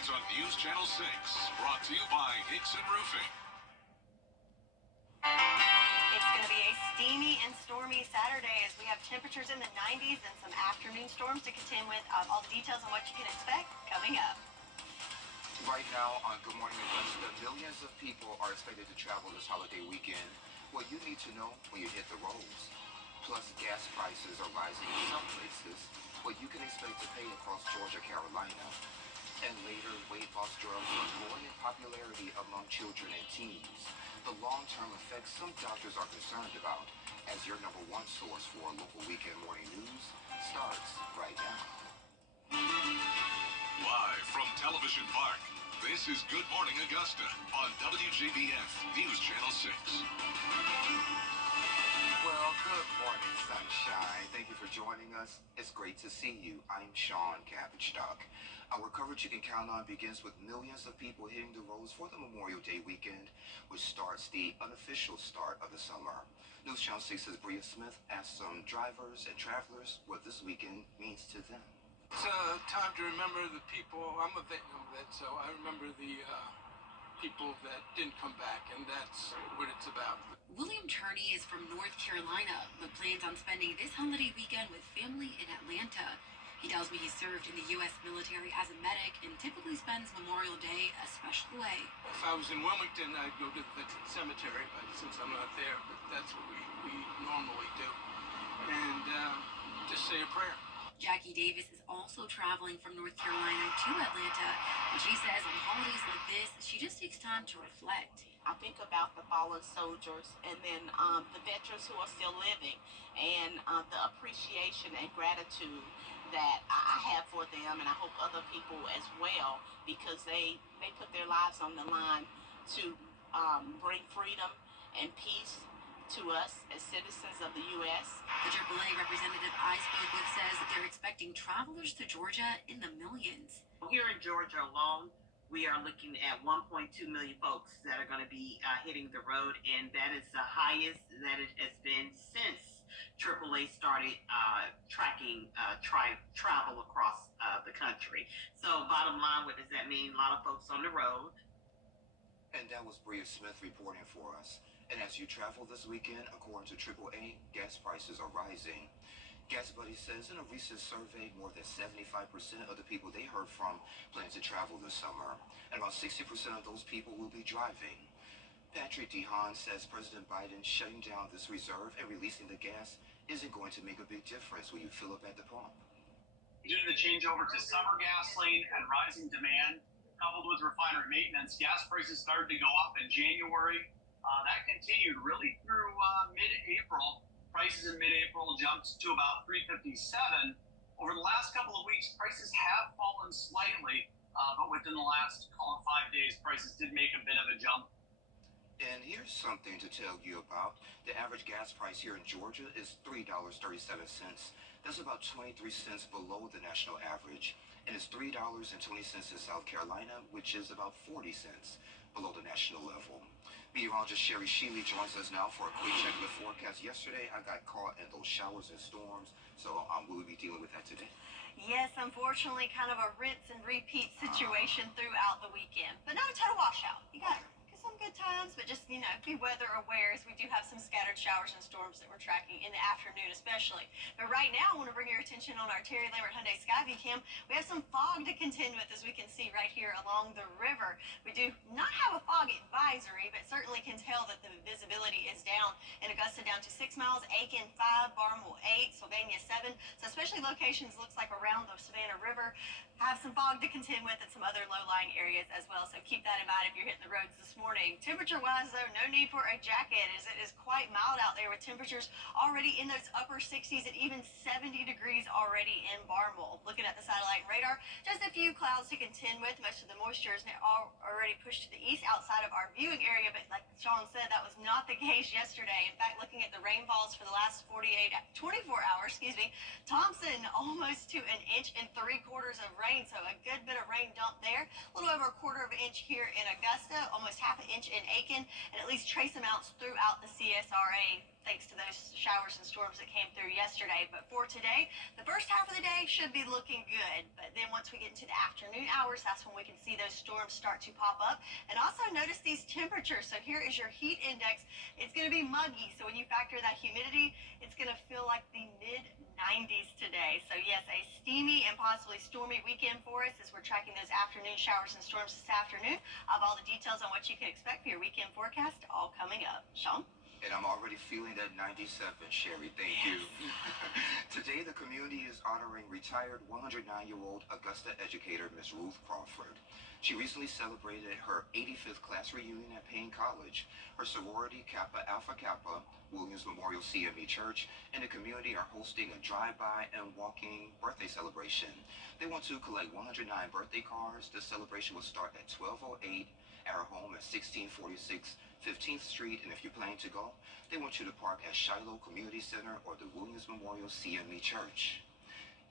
headlines on News Channel 6, brought to you by Hickson Roofing. It's going to be a steamy and stormy Saturday as we have temperatures in the 90s and some afternoon storms to contend with. All the details on what you can expect coming up. Right now on Good Morning Augusta, millions of people are expected to travel this holiday weekend. What you need to know when you hit the roads. Plus, gas prices are rising in some places. What you can expect to pay across Georgia, Carolina. And later, weight loss drugs are growing in popularity among children and teens. The long-term effects some doctors are concerned about, as your number one source for local weekend morning news starts right now. Live from Television Park, this is Good Morning Augusta on WJBF News Channel 6. Well, good morning, sunshine. Thank you for joining us. It's great to see you. I'm Sean Cabbage-Duck. Our coverage you can count on begins with millions of people hitting the roads for the Memorial Day weekend, which starts the unofficial start of the summer. News Channel 6's Bria Smith asked some drivers and travelers what this weekend means to them. It's a time to remember the people. I'm a vet, so I remember the people that didn't come back, and that's what it's about. William Turney is from North Carolina, but plans on spending this holiday weekend with family in Atlanta. He tells me he served in the U.S. military as a medic and typically spends Memorial Day a special way. If I was in Wilmington, I'd go to the Veteran Cemetery, but since I'm not there, that's what we normally do. And just say a prayer. Jackie Davis is also traveling from North Carolina to Atlanta, and she says on holidays like this, she just takes time to reflect. I think about the fallen soldiers and then the veterans who are still living and the appreciation and gratitude that I have for them, and I hope other people as well, because they put their lives on the line to bring freedom and peace to us as citizens of the U.S. The AAA representative I spoke with says that they're expecting travelers to Georgia in the millions. Here in Georgia alone, we are looking at 1.2 million folks that are going to be hitting the road, and that is the highest that it has been since AAA started tracking travel across the country. So bottom line, what does that mean? A lot of folks on the road. And that was Bria Smith reporting for us. And as you travel this weekend, according to AAA, gas prices are rising. Gas Buddy says in a recent survey, more than 75% of the people they heard from plan to travel this summer. And about 60% of those people will be driving. Patrick DeHaan says President Biden shutting down this reserve and releasing the gas isn't going to make a big difference when you fill up at the pump. Due to the changeover to summer gasoline and rising demand, coupled with refinery maintenance, gas prices started to go up in January. That continued really through mid-April. Prices in mid-April jumped to about $3.57. Over the last couple of weeks, prices have fallen slightly, but within the last, 5 days, prices did make a bit of a jump. And here's something to tell you about. The average gas price here in Georgia is $3.37. That's about 23 cents below the national average. And it's $3.20 in South Carolina, which is about 40 cents below the national level. Meteorologist Sherry Sheely joins us now for a quick check of the forecast. Yesterday, I got caught in those showers and storms, so will we be dealing with that today? Yes, unfortunately, kind of a rinse and repeat situation throughout the weekend, but not a total washout. You got some good times, but just, be weather aware as we do have some scattered showers and storms that we're tracking in the afternoon especially. But right now, I want to bring your attention on our Terry Lambert Hyundai Skyview Cam. We have some fog to contend with, as we can see right here along the river. We do not have a fog advisory, but certainly can tell that the visibility is down in Augusta down to 6 miles, Aiken 5, Barnwell 8, Sylvania 7. So especially locations looks like around the Savannah River have some fog to contend with and some other low-lying areas as well. So keep that in mind if you're hitting the roads this morning. Temperature-wise, though, no need for a jacket as it is quite mild out there with temperatures already in those upper 60s and even 70 degrees already in Barnwell. Looking at the satellite radar, just a few clouds to contend with. Most of the moisture is now already pushed to the east outside of our viewing area, but like Sean said, that was not the case yesterday. In fact, looking at the rainfalls for the last 24 hours, Thompson almost to 1.75 inches of rain. rain, so a good bit of rain dump there. A little over a quarter of an inch here in Augusta, almost half an inch in Aiken, and at least trace amounts throughout the CSRA, thanks to those showers and storms that came through yesterday. But for today, the first half of the day should be looking good. But then once we get into the afternoon hours, that's when we can see those storms start to pop up. And also notice these temperatures. So here is your heat index. It's going to be muggy. So when you factor that humidity, it's going to feel like the mid 90s today. So yes, a steamy and possibly stormy weekend for us as we're tracking those afternoon showers and storms this afternoon. I have all the details on what you can expect for your weekend forecast all coming up. Sean? And I'm already feeling that 97, Sherry. Thank you. Today, the community is honoring retired 109-year-old Augusta educator, Miss Ruth Crawford. She recently celebrated her 85th class reunion at Payne College. Her sorority, Kappa Alpha Kappa, Williams Memorial CME Church, and the community are hosting a drive-by and walking birthday celebration. They want to collect 109 birthday cards. The celebration will start at 12:08 at her home at 1646 15th Street, and if you're planning to go, they want you to park at Shiloh Community Center or the Williams Memorial CME Church.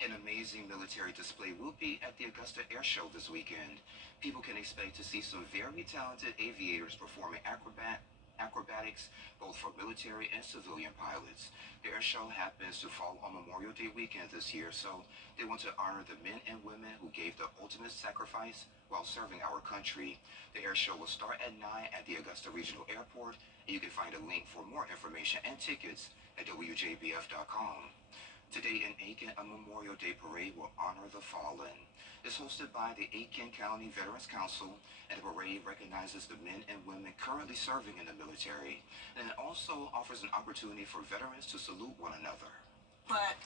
An amazing military display will be at the Augusta Air Show this weekend. People can expect to see some very talented aviators performing acrobatics, both for military and civilian pilots. The air show happens to fall on Memorial Day weekend this year, so they want to honor the men and women who gave the ultimate sacrifice while serving our country. The air show will start at 9 at the Augusta Regional Airport, and you can find a link for more information and tickets at WJBF.com. Today in Aiken, a Memorial Day parade will honor the fallen. It's hosted by the Aiken County Veterans Council, and the parade recognizes the men and women currently serving in the military, and it also offers an opportunity for veterans to salute one another. But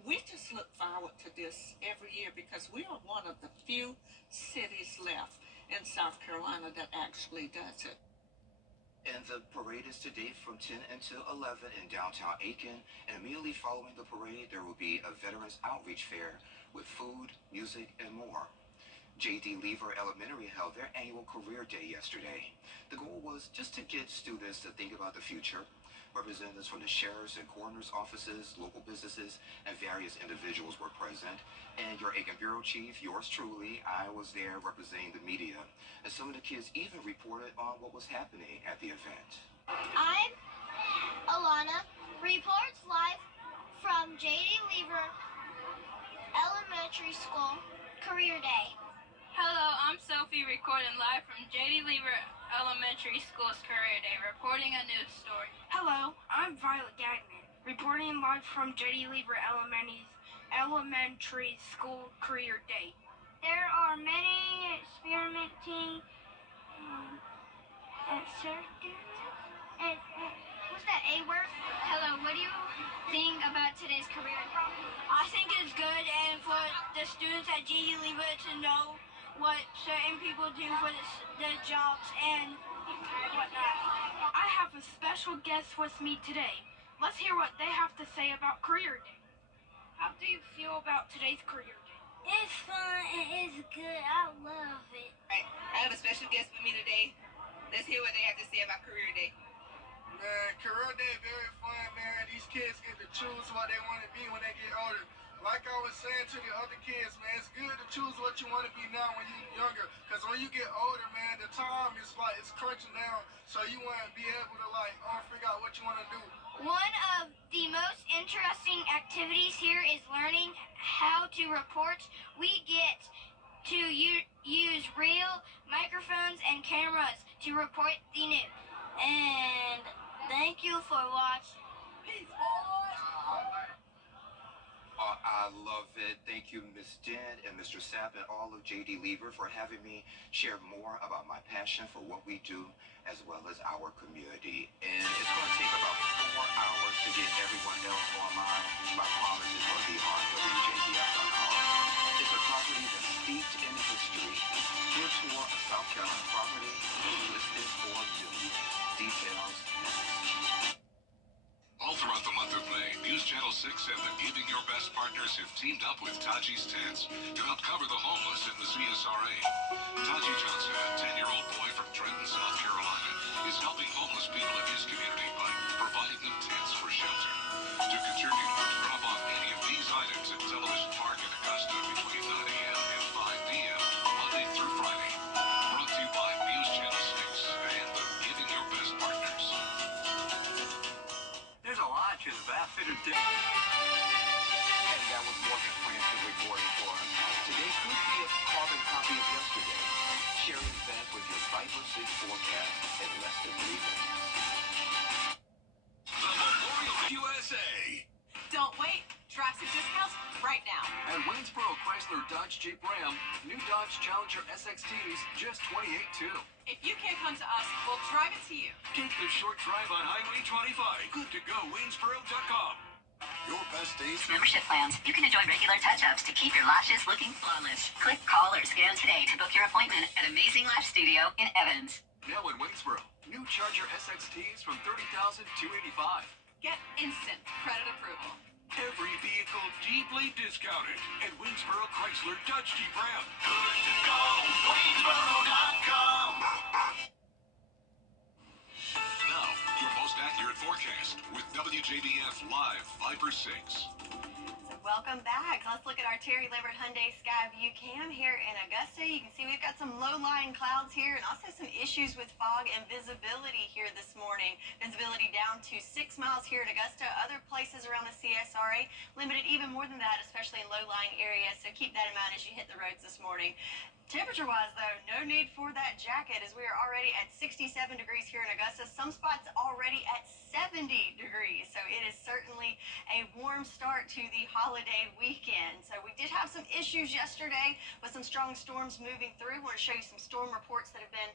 we just look forward to this every year because we are one of the few cities left in South Carolina that actually does it. And the parade is today from 10 until 11 in downtown Aiken. And immediately following the parade, there will be a Veterans Outreach Fair with food, music, and more. J.D. Lever Elementary held their annual Career Day yesterday. The goal was just to get students to think about the future. Representatives from the sheriff's and coroner's offices, local businesses, and various individuals were present. And your Aiken Bureau Chief, yours truly, I was there representing the media. And some of the kids even reported on what was happening at the event. I'm Alana, reports live from J.D. Lever Elementary School Career Day. Hello, I'm Sophie, recording live from J.D. Lever Elementary School's Career Day, reporting a news story. Hello, I'm Violet Gagnon, reporting live from J.D. Lever Elementary School Career Day. There are many experimenting what's that A word? Hello, what do you think about today's career day? I think it's good and for the students at J.D. Lever to know what certain people do for their jobs and whatnot. I have a special guest with me today. Let's hear what they have to say about Career Day. How do you feel about today's Career Day? It's fun and it's good. I love it. Right. I have a special guest with me today. Let's hear what they have to say about Career Day. Man, Career Day very fun, man. These kids get to choose what they want to be when they get older. Like I was saying to the other kids, man, it's good to choose what you want to be now when you're younger. Because when you get older, man, the time is like, it's crunching down. So you want to be able to figure out what you want to do. One of the most interesting activities here is learning how to report. We get to use real microphones and cameras to report the news. And thank you for watching. Peace, boys! I love it. Thank you, Ms. Dent and Mr. Sapp and all of J.D. Lever for having me share more about my passion for what we do as well as our community. And it's going to take about 4 hours to get everyone else online. My promise is going to be on WJBF.com. It's a property that's steeped in history. Your tour of South Carolina property is listed for millions. Details next. All throughout the month of May, News Channel 6 and the Giving Your Best partners have teamed up with Taji's Tents to help cover the homeless in the CSRA. Taji Johnson, a 10-year-old boy from Trenton, South Carolina, is helping homeless people in his community by providing them tents for shelter. To contribute, drop off any of these items at Television Park in Augusta between 9 a.m. because that fitted. And that was Morgan Francis reporting for us. Today could be a carbon copy of yesterday. Sherry's back with your Viper 6 forecast in less than 3 minutes. The Memorial USA. Don't wait. Drive some discounts right now. At Waynesboro Chrysler Dodge Jeep Ram, new Dodge Challenger SXTs just $28,200. If you can't come to us, we'll drive it to you. Take the short drive on Highway 25. Good to go, Waynesboro.com. Your best days. Membership plans. You can enjoy regular touch-ups to keep your lashes looking flawless. Click, call, or scan today to book your appointment at Amazing Lash Studio in Evans. Now in Waynesboro, new Charger SXTs from $30,285. Get instant credit approval. Every vehicle deeply discounted at Waynesboro Chrysler Dodge Jeep Ram. Good to go, Waynesboro.com. Now, your most accurate forecast with WJBF Live Viper 6. So welcome back. Let's look at our Terry Lambert Hyundai Sky View Cam here in Augusta. You can see we've got some low-lying clouds here and also some issues with fog and visibility here this morning. Visibility down to 6 miles here at Augusta. Other places around the CSRA limited even more than that, especially in low-lying areas. So keep that in mind as you hit the roads this morning. Temperature-wise, though, no need for that jacket as we are already at 67 degrees here in Augusta. Some spots already at 70 degrees. So it is certainly a warm start to the holiday weekend. So we did have some issues yesterday with some strong storms moving through. I want to show you some storm reports that have been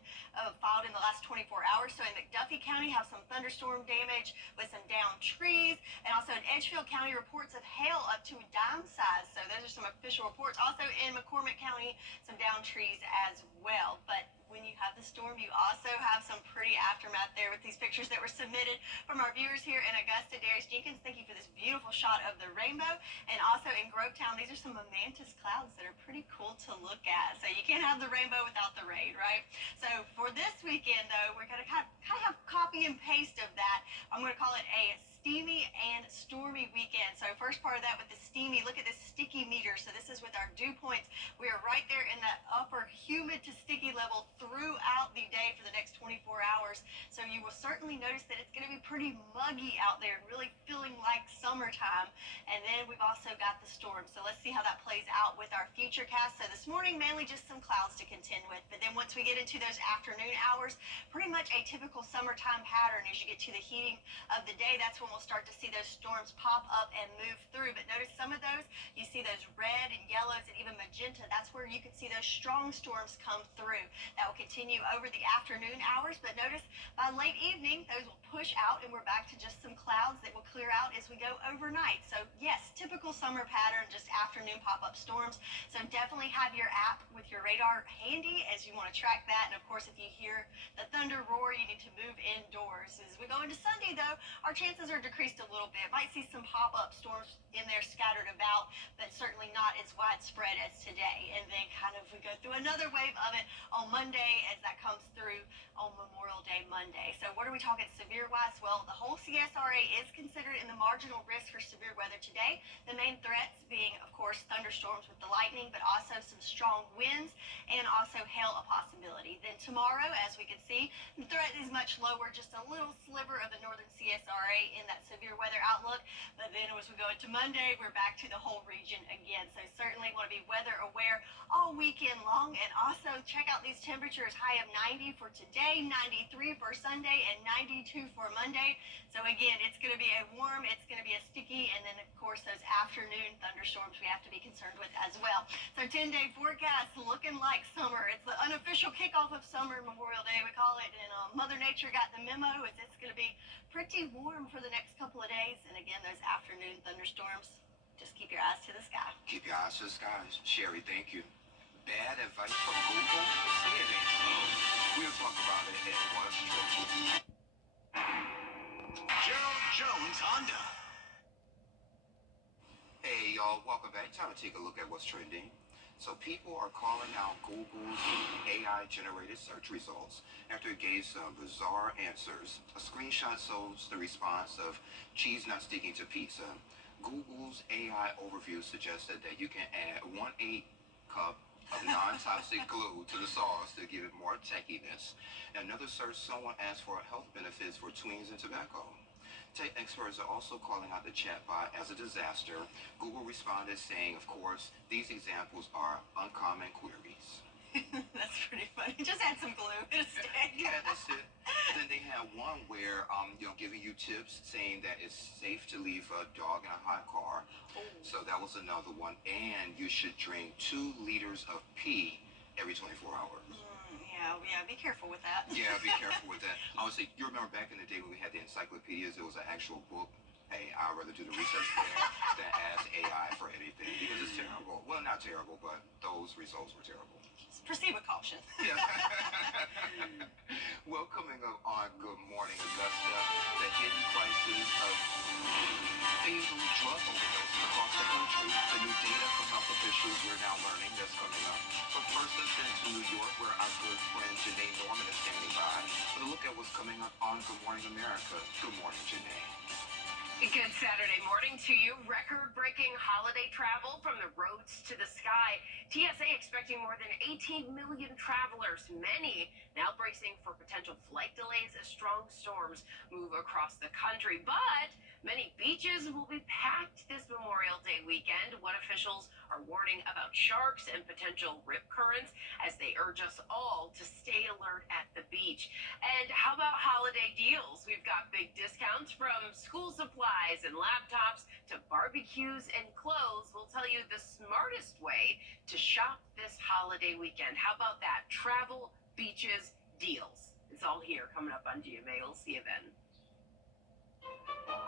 filed in the last 24 hours. So in McDuffie County, have some thunderstorm damage with some downed trees. And also in Edgefield County, reports of hail up to a dime size. So those are some official reports. Also in McCormick County, some downed trees as well. But when you have the storm, you also have some pretty aftermath there with these pictures that were submitted from our viewers here in Augusta. Darius Jenkins, thank you for this beautiful shot of the rainbow. And also in Grovetown, these are some momentous clouds that are pretty cool to look at. So you can't have the rainbow without the rain, right? So for this weekend, though, we're going to kind of have copy and paste of that. I'm going to call it a steamy and stormy weekend. So first part of that with the steamy, look at this sticky meter. So this is with our dew points. We are right there in that upper humid to sticky level throughout the day for the next 24 hours. So you will certainly notice that it's going to be pretty muggy out there, really feeling like summertime. And then we've also got the storm. So let's see how that plays out with our future cast. So this morning, mainly just some clouds to contend with. But then once we get into those afternoon hours, pretty much a typical summertime pattern as you get to the heating of the day. That's when we'll start to see those storms pop up and move through. But notice some of those, you see those red and yellows and even magenta. That's where you can see those strong storms come through. That will continue over the afternoon hours. But notice by late evening, those will push out and we're back to just some clouds that will clear out as we go overnight. So yes, typical summer pattern, just afternoon pop-up storms. So definitely have your app with your radar handy as you want to track that. And of course, if you hear the thunder roar, you need to move indoors. As we go into Sunday, though, our chances are decreased a little bit. Might see some pop-up storms in there scattered about, but certainly not as widespread as today. And then kind of we go through another wave of it on Monday as that comes through on Memorial Day Monday. So what are we talking severe-wise? Well, the whole CSRA is considered in the marginal risk for severe weather today. The main threats being, of course, thunderstorms with the lightning, but also some strong winds and also hail a possibility. Then tomorrow, as we can see, the threat is much lower, just a little sliver of the northern CSRA in that severe weather outlook. But then as we go into Monday, we're back to the whole region again. So certainly want to be weather aware all weekend long. And also check out these temperatures, high of 90 for today, 93 for Sunday, and 92 for Monday. So again, it's going to be a warm, it's going to be a sticky, and then of course those afternoon thunderstorms we have to be concerned with as well. So 10-day forecast looking like summer. It's the unofficial kickoff of summer, Memorial Day we call it, and Mother Nature got the memo as it's going to be pretty warm for the next couple of days. And again, those afternoon thunderstorms, just keep your eyes to the sky. Keep your eyes to the skies. Sherry, thank you. Bad advice from Google? Say it ain't so. We'll talk about it at What's Trending. Gerald Jones Honda. Hey, y'all. Welcome back. Time to take a look at what's trending. So people are calling out Google's AI-generated search results after it gave some bizarre answers. A screenshot shows the response of cheese not sticking to pizza. Google's AI overview suggested that you can add 1/8 cup of non-toxic glue to the sauce to give it more techiness. Another search, someone asked for health benefits for tweens and tobacco. Tech experts are also calling out the chatbot as a disaster. Google responded saying, of course, these examples are uncommon queries. That's pretty funny. Just add some glue to stick. Yeah, that's it. Then they have one where, giving you tips saying that it's safe to leave a dog in a hot car. Oh. So that was another one. And you should drink 2 liters of pee every 24 hours. Yeah, be careful with that. Yeah, be careful with that. I would say, you remember back in the day when we had the encyclopedias, there was an actual book. Hey, I'd rather do the research there than ask AI for anything because it's terrible. Well, not terrible, but those results were terrible. Just proceed with caution. Yeah. Well, coming up on Good Morning Augusta, the hidden prices of fatal drug overdoses across the country. The new data from health officials we're now learning that's coming up. But first, let's head to New York, where our good friend Janae Norman is standing by with a look at what's coming up on Good Morning America. Good morning, Janae. Good Saturday morning to you. Record-breaking holiday travel from the roads to the sky. TSA expecting more than 18 million travelers, many now bracing for potential flight delays as strong storms move across the country. But many beaches will be packed this Memorial Day weekend. What officials are warning about sharks and potential rip currents as they urge us all to stay alert at the beach. And how about holiday deals? We've got big discounts from school supplies and laptops to barbecues and clothes. We'll tell you the smartest way to shop this holiday weekend. How about that? Travel, beaches, deals. It's all here coming up on GMA. We'll see you then.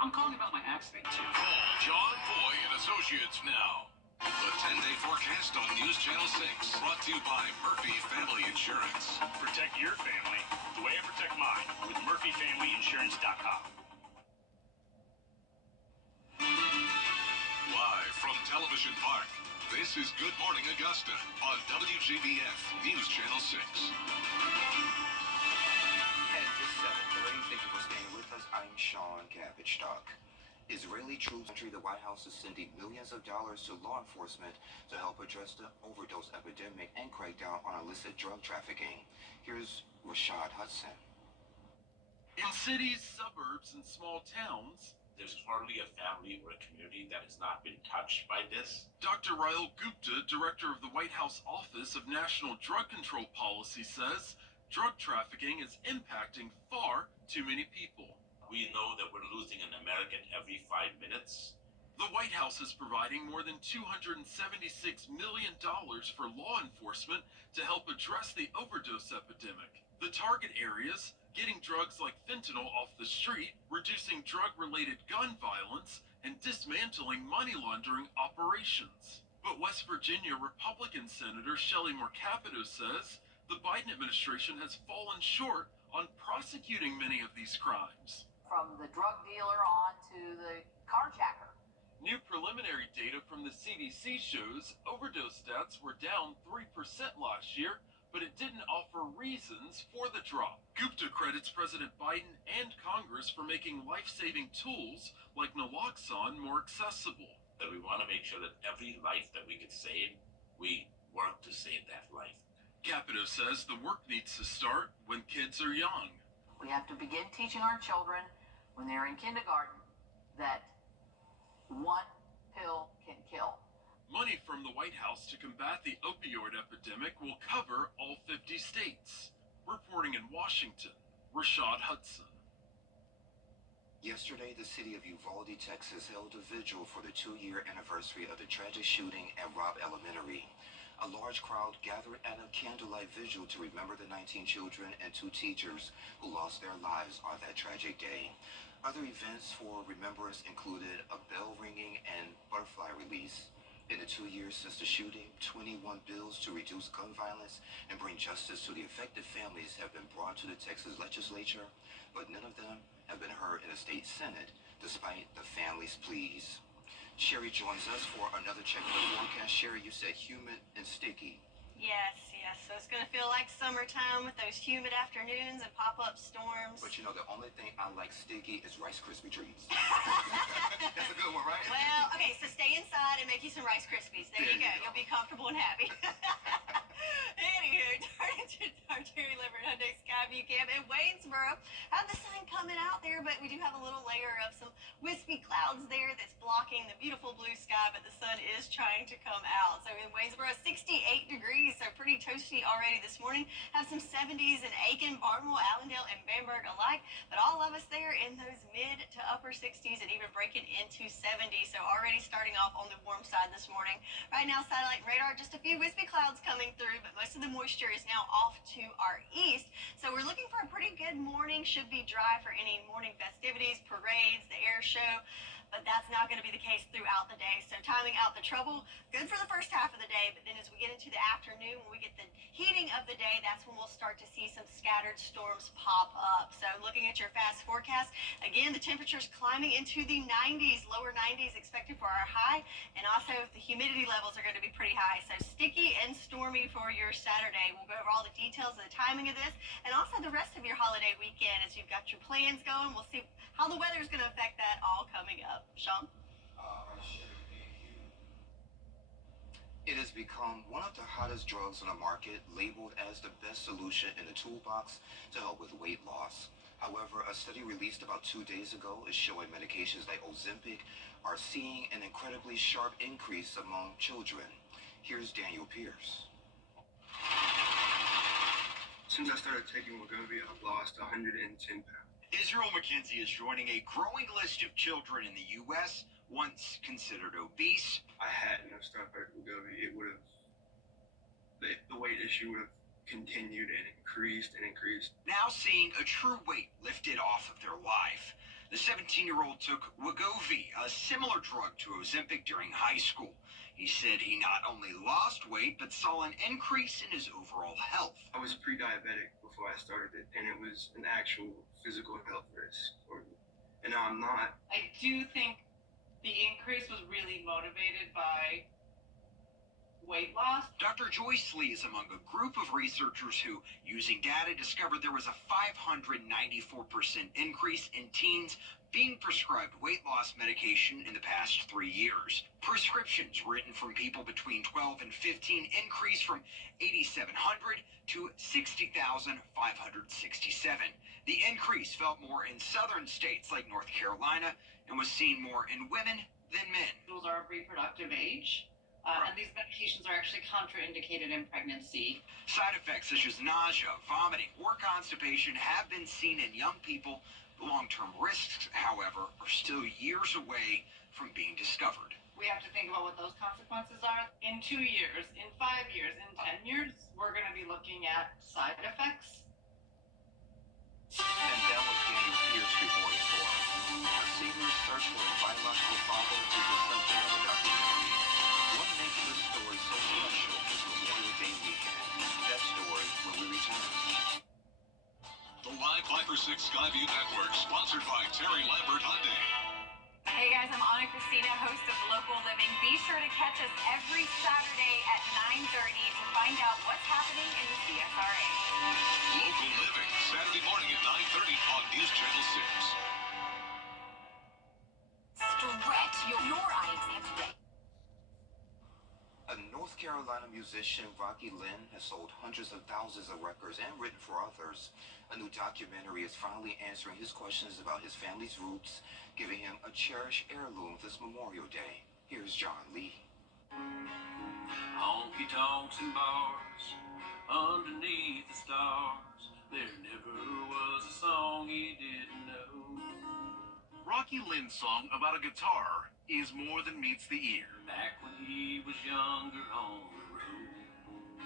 I'm calling about my accident, too. Call John Boy and Associates now. The 10-day forecast on News Channel 6, brought to you by Murphy Family Insurance. Protect your family the way I protect mine with MurphyFamilyInsurance.com. Live from Television Park, this is Good Morning Augusta on WJBF News Channel 6. And it's 7:30. Thank you for staying with us. I'm Sean Cabbage-Stock. Israeli troops entering the White House is sending millions of dollars to law enforcement to help address the overdose epidemic and crack down on illicit drug trafficking. Here's Rashad Hudson. In cities, suburbs, and small towns, there's hardly a family or a community that has not been touched by this. Dr. Rael Gupta, director of the White House Office of National Drug Control Policy, says drug trafficking is impacting far too many people. We know that we're losing an American every 5 minutes. The White House is providing more than $276 million for law enforcement to help address the overdose epidemic. The target areas: getting drugs like fentanyl off the street, reducing drug-related gun violence, and dismantling money laundering operations. But West Virginia Republican Senator Shelley Mercapito says the Biden administration has fallen short on prosecuting many of these crimes. From the drug dealer on to the carjacker. New preliminary data from the CDC shows overdose stats were down 3% last year, but it didn't offer reasons for the drop. Gupta credits President Biden and Congress for making life-saving tools like naloxone more accessible. That we want to make sure that every life that we could save, we work to save that life. Capito says the work needs to start when kids are young. We have to begin teaching our children when they're in kindergarten that one pill can kill. Money from the White House to combat the opioid epidemic will cover all 50 states. Reporting in Washington, Rashad Hudson. Yesterday, the city of Uvalde, Texas, held a vigil for the 2-year anniversary of the tragic shooting at Robb Elementary. A large crowd gathered at a candlelight vigil to remember the 19 children and 2 teachers who lost their lives on that tragic day. Other events for remembrance included a bell ringing and butterfly release. In the 2 years since the shooting, 21 bills to reduce gun violence and bring justice to the affected families have been brought to the Texas legislature, but none of them have been heard in the state Senate, despite the families' pleas. Sherry joins us for another check of the forecast. Sherry, you said humid and sticky. Yes. So it's going to feel like summertime with those humid afternoons and pop-up storms. But you know, the only thing I like sticky is Rice Krispie treats. That's a good one, right? Well, okay, so stay inside and make you some Rice Krispies. There you go. You'll be comfortable and happy. Anywho, turning to our Terry Liver Hyundai Skyview Cam in Waynesboro. Have the sun coming out there, but we do have a little layer of some wispy clouds there that's blocking the beautiful blue sky, but the sun is trying to come out. So in Waynesboro, 68 degrees, so pretty toasty already this morning. Have some 70s in Aiken, Barnwell, Allendale, and Bamberg alike, but all of us there in those mid to upper 60s and even breaking into 70, so already starting off on the warm side this morning. Right now, satellite radar, just a few wispy clouds coming through, but most of the moisture is now off to our east. So we're looking for a pretty good morning. Should be dry for any morning festivities, parades, the air show. But that's not going to be the case throughout the day. So timing out the trouble, good for the first half of the day, but then as we get into the afternoon, when we get the heating of the day, that's when we'll start to see some scattered storms pop up. So looking at your fast forecast, again, the temperature's climbing into the 90s, lower 90s expected for our high, and also the humidity levels are going to be pretty high. So sticky and stormy for your Saturday. We'll go over all the details of the timing of this and also the rest of your holiday weekend as you've got your plans going. We'll see how the weather is going to affect that all coming up. Sean? It has become one of the hottest drugs on the market, labeled as the best solution in the toolbox to help with weight loss. However, a study released about 2 days ago is showing medications like Ozempic are seeing an incredibly sharp increase among children. Here's Daniel Pierce. Since I started taking Wegovy, I've lost 110 pounds. Israel McKenzie is joining a growing list of children in the U.S. once considered obese. I hadn't have started Wegovy, it would have, the weight issue would have continued and increased and increased. Now seeing a true weight lifted off of their life. The 17-year-old took Wegovy, a similar drug to Ozempic, during high school. He said he not only lost weight, but saw an increase in his overall health. I was pre-diabetic before I started it, and it was an actual physical health risk for me. And now I'm not. I do think the increase was really motivated by weight loss. Dr. Joyce Lee is among a group of researchers who, using data, discovered there was a 594% increase in teens being prescribed weight loss medication in the past 3 years. Prescriptions written from people between 12 and 15 increased from 8,700 to 60,567. The increase felt more in southern states like North Carolina and was seen more in women than men. Those are of reproductive age. And these medications are actually contraindicated in pregnancy. Side effects such as nausea, vomiting, or constipation have been seen in young people. The long-term risks, however, are still years away from being discovered. We have to think about what those consequences are. In 2 years, in 5 years, in 10 years, we're going to be looking at side effects. And that was Daniel Pierce reporting for us. A senior's search for his biological father is the subject of a documentary. What makes this story so special is Memorial Day weekend. That story when we return. The Live 5-for-6 Skyview Network, sponsored by Terry Lambert Hyundai. Hey guys, I'm Anna Christina, host of Local Living. Be sure to catch us every Saturday at 9:30 to find out what's happening in the CSRA. Local Living, Saturday morning at 9:30 on News Channel 6. Stretch your eye exam today. A North Carolina musician, Rocky Lynn, has sold hundreds of thousands of records and written for others. A new documentary is finally answering his questions about his family's roots, giving him a cherished heirloom this Memorial Day. Here's John Lee. Honky-tonks and bars, underneath the stars, there never was a song he didn't know. Rocky Lynn's song about a guitar is more than meets the ear. Back when he was younger on the road,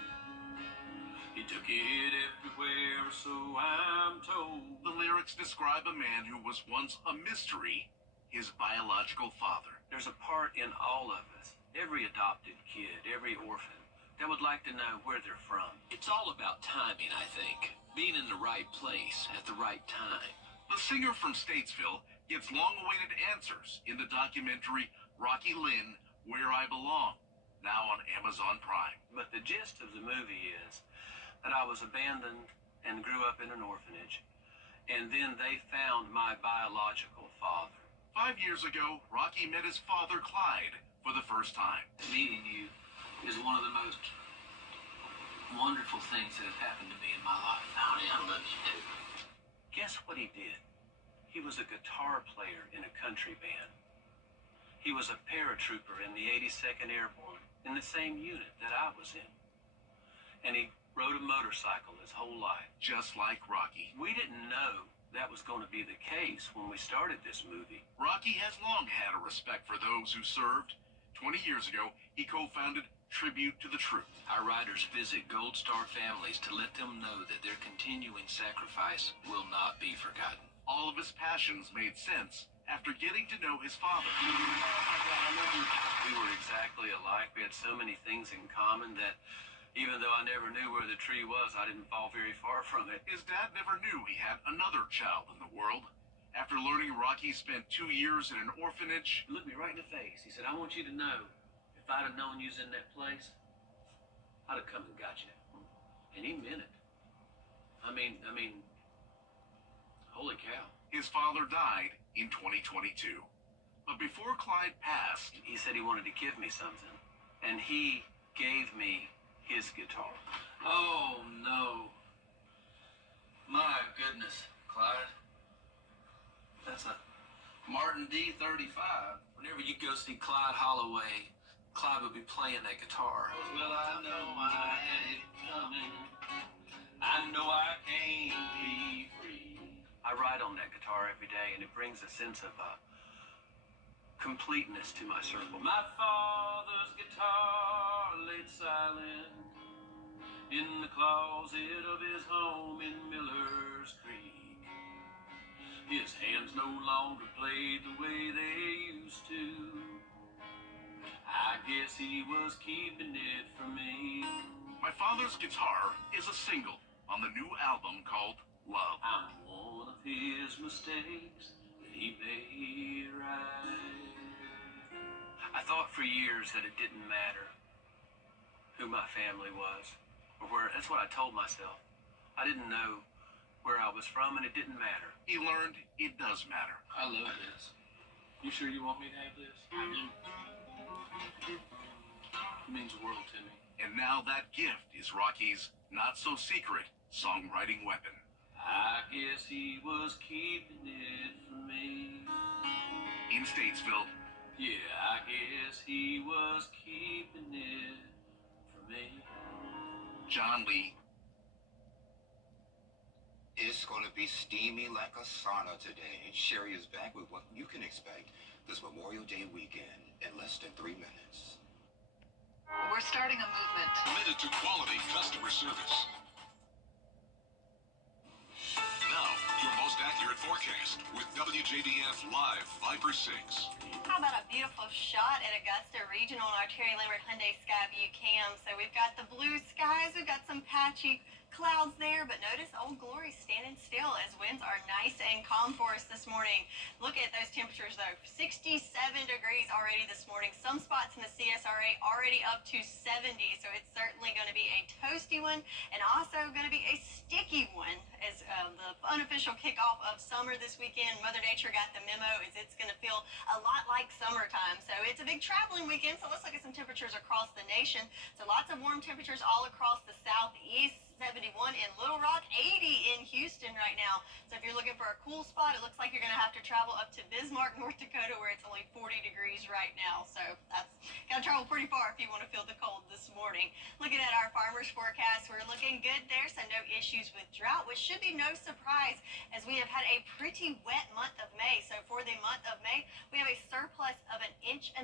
he took it everywhere, so I'm told. The lyrics describe a man who was once a mystery, his biological father. There's a part in all of us, every adopted kid, every orphan, that would like to know where they're from. It's all about timing, I think. Being in the right place at the right time. The singer from Statesville gets long-awaited answers in the documentary Rocky Lynn, Where I Belong, now on Amazon Prime. But the gist of the movie is that I was abandoned and grew up in an orphanage, and then they found my biological father. 5 years ago, Rocky met his father, Clyde, for the first time. Meeting you is one of the most wonderful things that have happened to me in my life. Honey, I love you too. Guess what he did? He was a guitar player in a country band. He was a paratrooper in the 82nd Airborne, in the same unit that I was in. And he rode a motorcycle his whole life. Just like Rocky. We didn't know that was going to be the case when we started this movie. Rocky has long had a respect for those who served. 20 years ago, he co-founded Tribute to the Truth. Our riders visit Gold Star families to let them know that their continuing sacrifice will not be forgotten. All of his passions made sense after getting to know his father. We were exactly alike. We had so many things in common that even though I never knew where the tree was, I didn't fall very far from it. His dad never knew he had another child in the world. After learning Rocky spent 2 years in an orphanage, He looked me right in the face. He said, I want you to know, if I'd have known you was in that place, I'd have come and got you. And he meant it. I mean, holy cow. his father died in 2022. But before Clyde passed, he said he wanted to give me something. And he gave me his guitar. Oh, no. My goodness, Clyde. That's a Martin D35. Whenever you go see Clyde Holloway, Clyde would be playing that guitar. Well, I know I had it coming. I know I can't be free. I ride on that guitar every day, and it brings a sense of completeness to my circle. My father's guitar laid silent in the closet of his home in Miller's Creek. His hands no longer played the way they used to. I guess he was keeping it from me. My Father's Guitar is a single on the new album called Love. I'm one of his mistakes that he made right. I thought for years that it didn't matter who my family was, or where. That's what I told myself. I didn't know where I was from, and it didn't matter. He learned it does matter. I love this. You sure you want me to have this? I do. It means the world to me. And now that gift is Rocky's not-so-secret songwriting weapon. I guess he was keeping it from me. In Statesville, yeah, I guess he was keeping it from me. John Lee. It's going to be steamy like a sauna today. Sherry is back with what you can expect this Memorial Day weekend in less than 3 minutes. We're starting a movement committed to quality customer service. Now, your most accurate forecast with WJBF Live Viper 6. How about a beautiful shot at Augusta Regional on our Terry Lambert Hyundai Skyview cam? So we've got the blue skies, we've got some patchy clouds there, but notice Old Glory standing still as winds are nice and calm for us this morning. Look at those temperatures though, 67 degrees already this morning. Some spots in the CSRA already up to 70, so it's certainly going to be a toasty one and also going to be a sticky one as the unofficial kickoff of summer this weekend. Mother Nature got the memo as it's going to feel a lot like summertime. So it's a big traveling weekend, so let's look at some temperatures across the nation. So lots of warm temperatures all across the southeast. 71 in Little Rock, 80 in Houston right now. So if you're looking for a cool spot, it looks like you're going to have to travel up to Bismarck, North Dakota, where it's only 40 degrees right now. So that's got to travel pretty far if you want to feel the cold this morning. Looking at our farmers forecast, we're looking good there, so no issues with drought, which should be no surprise as we have had a pretty wet month of May. So for the month of May, we have a surplus of 1.25 inches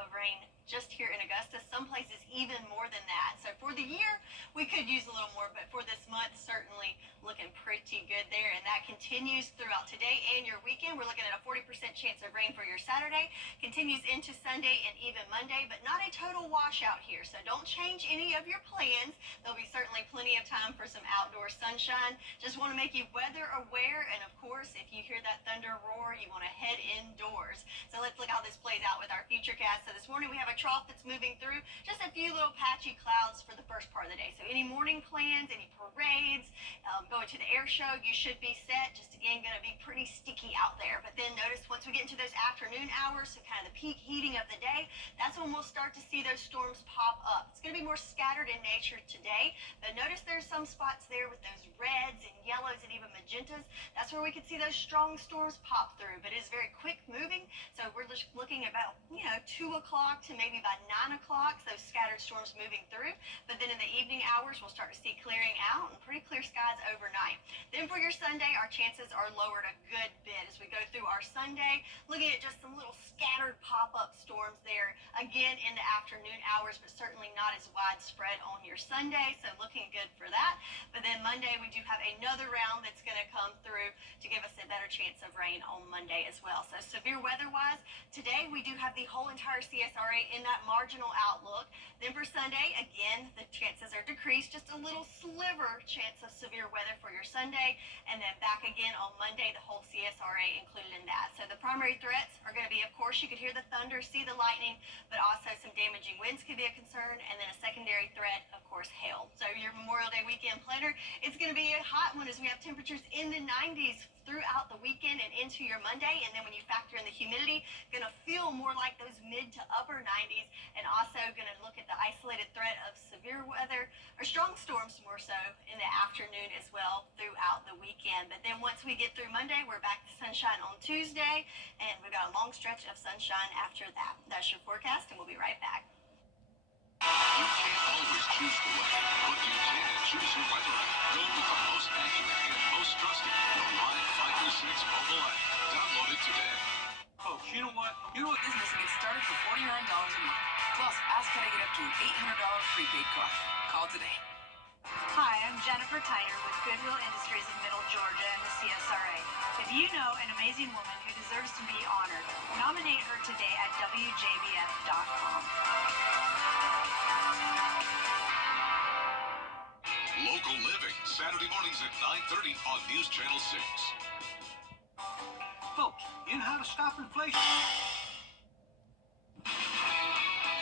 of rain just here in Augusta, some places even more than that. So for the year, we could use a little more, but for this month, certainly looking pretty good there. And that continues throughout today and your weekend. We're looking at a 40% chance of rain for your Saturday, continues into Sunday and even Monday, but not a total washout here. So don't change any of your plans. There'll be certainly plenty of time for some outdoor sunshine. Just want to make you weather aware. And of course, if you hear that thunder roar, you want to head indoors. So let's look how this plays out with our futurecast. So this morning we have a trough that's moving through, just a few little patchy clouds for the first part of the day. So any morning plans, any parades, going to the air show, you should be set. Just again, going to be pretty sticky out there. But then notice once we get into those afternoon hours, so kind of the peak heating of the day, that's when we'll start to see those storms pop up. It's going to be more scattered in nature today, but notice there's some spots there with those reds and yellows and even magentas. That's where we could see those strong storms pop through, but it's very quick moving. So we're just looking about, 2 o'clock to maybe by 9 o'clock, those scattered storms moving through. But then in the evening hours, we'll start to see clearing out and pretty clear skies overnight. Then for your Sunday, our chances are lowered a good bit as we go through our Sunday, looking at just some little scattered pop-up storms there again in the afternoon hours, but certainly not as widespread on your Sunday, so looking good for that. But then Monday, we do have another round that's going to come through to give us a better chance of rain on Monday as well. So severe weather-wise, today we do have the whole entire CSRA in that marginal outlook. Then for Sunday, again, the chances are decreased, just a little sliver chance of severe weather for your Sunday, and then back again on Monday, the whole CSRA included in that. So the primary threats are going to be, of course, you could hear the thunder, see the lightning, but also some damaging winds could be a concern, and then a secondary threat, of course, hail. So your Memorial Day weekend planner, it's going to be a hot one as we have temperatures in the 90s throughout the weekend and into your Monday, and then when you factor in the humidity, going to feel more like those mid to upper 90s, and also going to look at the isolated threat of severe weather or strong storms more so in the afternoon as well throughout the weekend. But then once we get through Monday, we're back to sunshine on Tuesday, and we've got a long stretch of sunshine after that. That's your forecast, and we'll be right back. You can't always choose the weather, but you can choose your weather app. Go with the most accurate and most trusted, the Live Finder 6 mobile app. Download it today. Folks, you know what? Business and get started for $49 a month. Plus, ask how to get up to an $800 prepaid card. Call today. Hi, I'm Jennifer Tyner with Goodwill Industries of Middle Georgia and the CSRA. If you know an amazing woman who deserves to be honored, nominate her today at WJBF.com. Local Living, Saturday mornings at 9:30 on News Channel 6. Folks, you know how to stop inflation?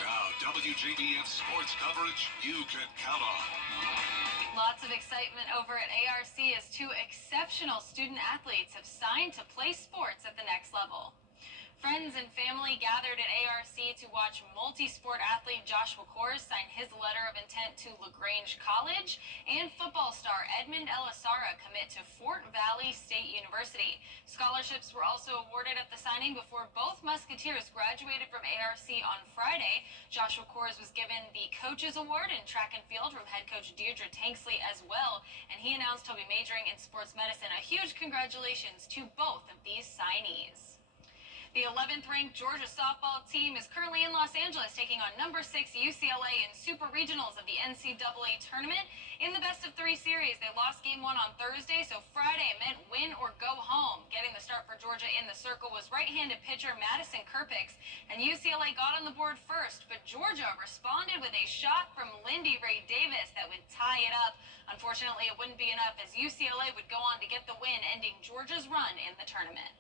Now, WJBF sports coverage you can count on. Lots of excitement over at ARC as two exceptional student athletes have signed to play sports at the next level. Friends and family gathered at ARC to watch multi-sport athlete Joshua Kors sign his letter of intent to LaGrange College, and football star Edmund Elisara commit to Fort Valley State University. Scholarships were also awarded at the signing before both Musketeers graduated from ARC on Friday. Joshua Kors was given the Coaches Award in track and field from head coach Deirdre Tanksley as well, and he announced he'll be majoring in sports medicine. A huge congratulations to both of these signees. The 11th ranked Georgia softball team is currently in Los Angeles taking on number 6 UCLA in Super Regionals of the NCAA tournament. In the best of 3 series, they lost game 1 on Thursday, so Friday meant win or go home. Getting the start for Georgia in the circle was right-handed pitcher Madison Kerpix, and UCLA got on the board first, but Georgia responded with a shot from Lindy Ray Davis that would tie it up. Unfortunately, it wouldn't be enough as UCLA would go on to get the win, ending Georgia's run in the tournament.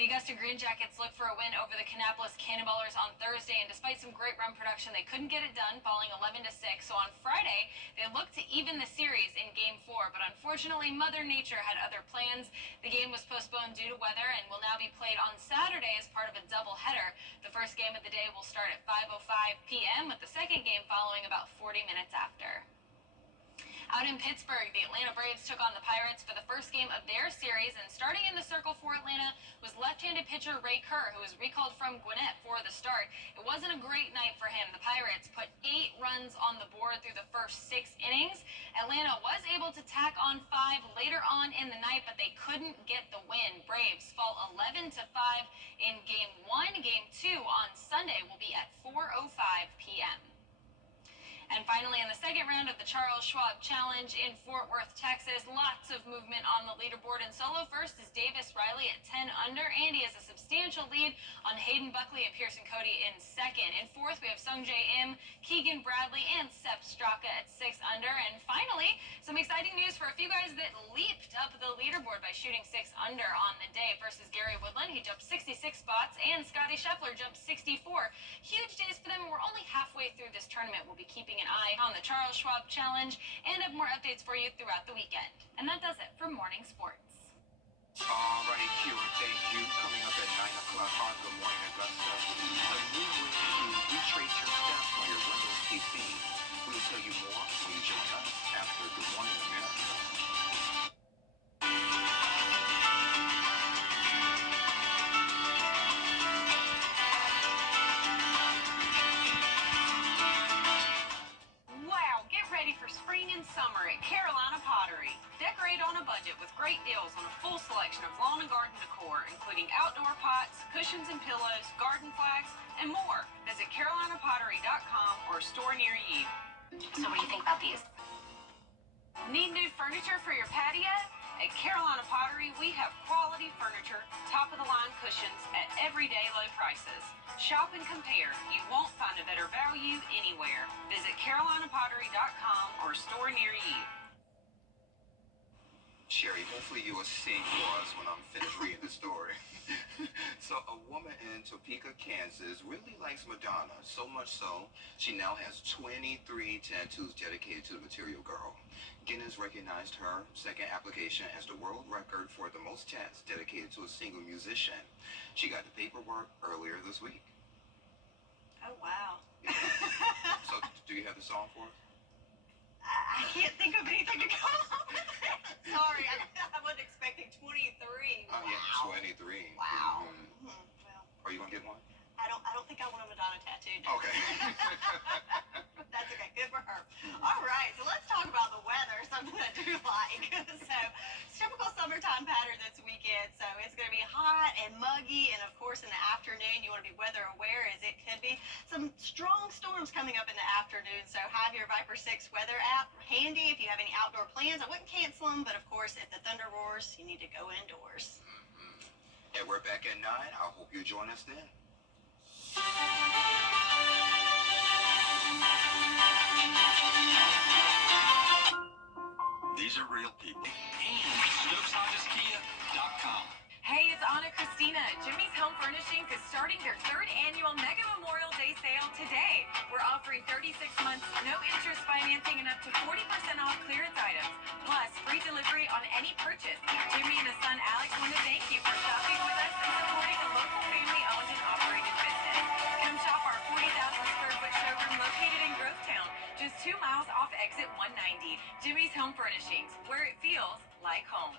The Augusta Green Jackets looked for a win over the Kannapolis Cannonballers on Thursday, and despite some great run production, they couldn't get it done, falling 11-6. So on Friday, they looked to even the series in Game 4, but unfortunately, Mother Nature had other plans. The game was postponed due to weather and will now be played on Saturday as part of a doubleheader. The first game of the day will start at 5:05 p.m., with the second game following about 40 minutes after. Out in Pittsburgh, the Atlanta Braves took on the Pirates for the first game of their series, and starting in the circle for Atlanta was left-handed pitcher Ray Kerr, who was recalled from Gwinnett for the start. It wasn't a great night for him. The Pirates put 8 runs on the board through the first 6 innings. Atlanta was able to tack on 5 later on in the night, but they couldn't get the win. Braves fall 11-5 in Game 1. Game 2 on Sunday will be at 4:05 p.m. And finally, in the second round of the Charles Schwab Challenge in Fort Worth, Texas, lots of movement on the leaderboard. And solo first is Davis Riley at 10 under, and he has a substantial lead on Hayden Buckley and Pearson Cody in second. In fourth, we have Sungjae Im, Keegan Bradley, and Sepp Straka at 6 under. And finally, some exciting news for a few guys that leaped up the leaderboard by shooting 6 under on the day. First is Gary Woodland. He jumped 66 spots, and Scotty Scheffler jumped 64. Huge days for them. We're only halfway through this tournament. We'll be keeping an eye on the Charles Schwab Challenge and have more updates for you throughout the weekend. And that does it for Morning Sports. All right, Kira, thank you. Coming up at 9 o'clock on Good Morning Augusta, a new way to retrace your steps on your Windows PC. We'll tell you more when you join us after Good Morning America. Wow, get ready for spring and summer at Carolina Pottery. Decorate on a budget with great deals on a full selection of lawn and garden decor, including outdoor pots, cushions and pillows, garden flags, and more. Visit carolinapottery.com or a store near you. So what do you think about these? Need new furniture for your patio? At Carolina Pottery, we have quality furniture, top-of-the-line cushions at everyday low prices. Shop and compare. You won't find a better value anywhere. Visit carolinapottery.com or a store near you. Sherry, hopefully you will sing for us when I'm finished reading the story. So a woman in Topeka, Kansas really likes Madonna, so much so, she now has 23 tattoos dedicated to the Material Girl. Guinness recognized her second application as the world record for the most tats dedicated to a single musician. She got the paperwork earlier this week. Oh, wow. Yeah. So do you have the song for us? I can't think of anything to go along with it. Sorry, I wasn't expecting 23. Oh, yeah, 23. Wow. Mm-hmm. Well, Are you going to get one? I don't think I want a Madonna tattoo. Okay. That's okay. Good for her. All right, so let's talk about the weather, something I do like. So, it's typical summertime pattern this weekend. So, it's going to be hot and muggy, and of course, in the afternoon, you want to be weather aware as it could be some strong storms coming up in the afternoon. So, have your Viper 6 weather app handy if you have any outdoor plans. I wouldn't cancel them, but of course, if the thunder roars, you need to go indoors. And we're back at 9. I hope you join us then. These are real people. And StokesHondaSKia.com. Hey, it's Anna Christina. Jimmy's Home Furnishings is starting their 3rd annual Mega Memorial Day sale today. We're offering 36 months, no interest financing, and up to 40% off clearance items, plus free delivery on any purchase. Jimmy and his son Alex want to thank you for stopping with us and supporting a local family-owned and operated business. Come shop our 40,000-square-foot showroom located in Grovetown, just 2 miles off exit 190. Jimmy's Home Furnishings, where it feels like home.